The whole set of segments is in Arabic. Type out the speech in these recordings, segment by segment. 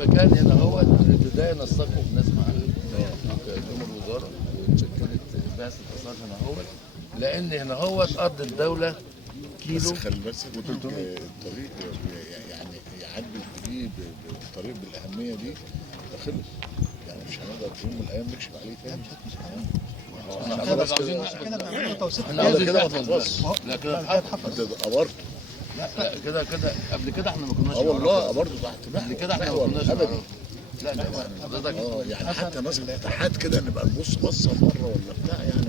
المكان هنا هو من البدايه نستقوا بناس معانا يوم الوزاره وشكلت بعثه اثار هنا هو، لان هنا هو ارض الدوله كيلو. بس خلي بس الطريق يعني يعدي فيه بالطريق بالاهميه دي ده خلص، يعني مش هنقدر في يوم من الايام نكشف عليه تاني. احنا بس عاوزين كده ما تخلصش. لا كده انت قبرت. لا كده قبل كده احنا ما كناش والله قبرته تحت قبل كده احنا ما كناش ابدا. لا حضرتك يعني حتى مثلا فتحات كده نبقى نبص بصه مره ولا بتاع يعني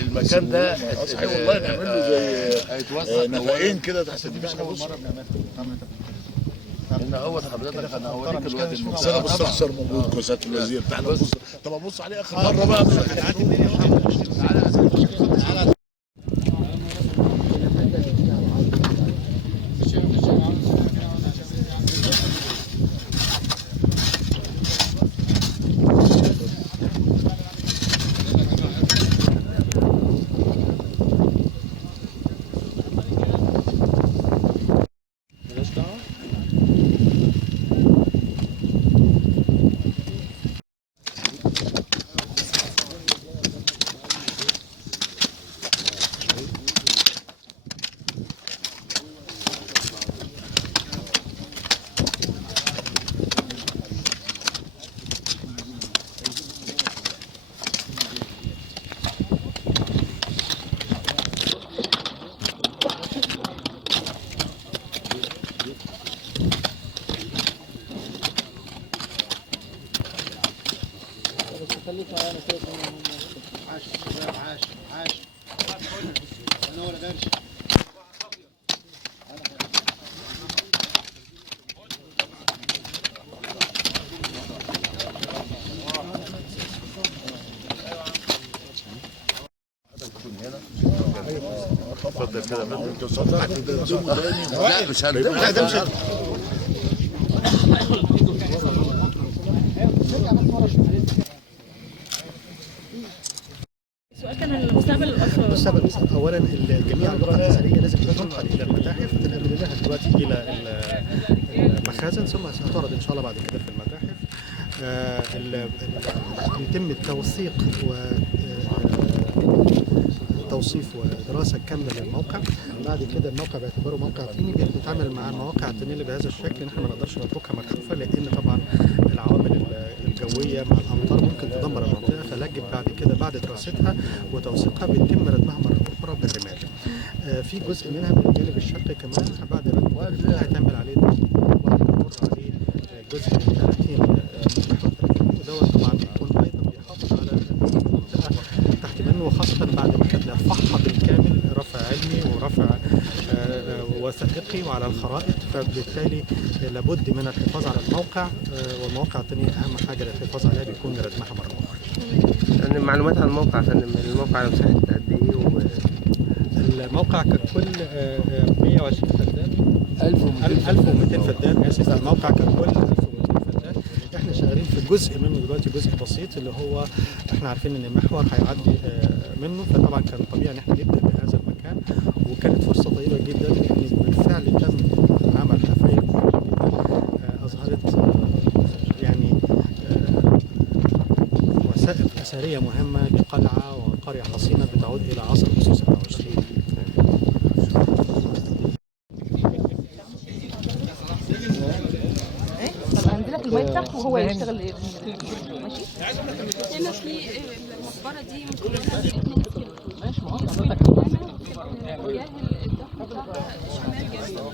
المكان ده صحيح والله نعمل له زي نفقين كده تحت البيت. هنا هو حضرتك انا هوريك الواد بس انا بستخسر موجود كوسات الوزير تعالى بص. طب ابص عليه اخر مره بقى تعالى. خليك معانا كده. عاش شباب، عاش انا ولا درش. اتفضل كده انت وصلت تقدمه تاني. لا مش هنقدم. لا ده مش السؤال كان عن مستقبل الآثار. مستقبل الآثار اولا جميع القطع الاثريه لازم تنقل الى المتاحف، تنقل لها دلوقتي الى المخازن ثم ستعرض ان شاء الله بعد كده في المتاحف. يتم التوثيق توصيف ودراسه كامله للموقع. بعد كده الموقع باعتباره موقع قيمي بنتعامل مع المواقع التنميه بهذا الشكل ان احنا ما نقدرش نتركها مكشوفه، لان طبعا العوامل الجويه مع الامطار ممكن تدمر المنطقه، فلجب بعد كده بعد دراستها وتوثيقها بيتم ردمها مره اخرى بالرمال. في جزء منها من الجانب الشرقي كمان بعد ردم هيتعمل عليه وهيمر عليه جزء من 30 ودوت طبعا بيكون ايضا بيحافظ على المنطقه تحت منه، وخاصه بعد ما كنا نرفعها بالكامل رفع علمي ورفع وثائقي وعلى الخرائط، فبالتالي لابد من الحفاظ على الموقع، والمواقع الثانيه اهم حاجه للحفاظ عليها بيكون ردمها مره اخرى. يعني معلومات عن الموقع يا فندم، الموقع على مساحه قد ايه؟ الموقع ككل 120 فدان 1200 فدان اسف. الموقع ككل 1200 فدان. احنا شغالين في جزء منه دلوقتي، جزء بسيط اللي هو احنا عارفين ان المحور هيعدي منه، فطبعا كان طبيعي ان احنا نبدا بهذا المكان، وكانت فرصه طيبه جدا لان بالفعل تم عمل حفاير اظهرت يعني وثائق اثريه مهمه لقلعه وقريه حصينه بتعود الى عصر الخصوص 26. هنزلك الميه بتاعته وهو يشتغل ماشي. هنا في المقبره دي مكونها 2 كيلو. ماشي ما هو اتجاه الضغط بتاعها شمال جنوب.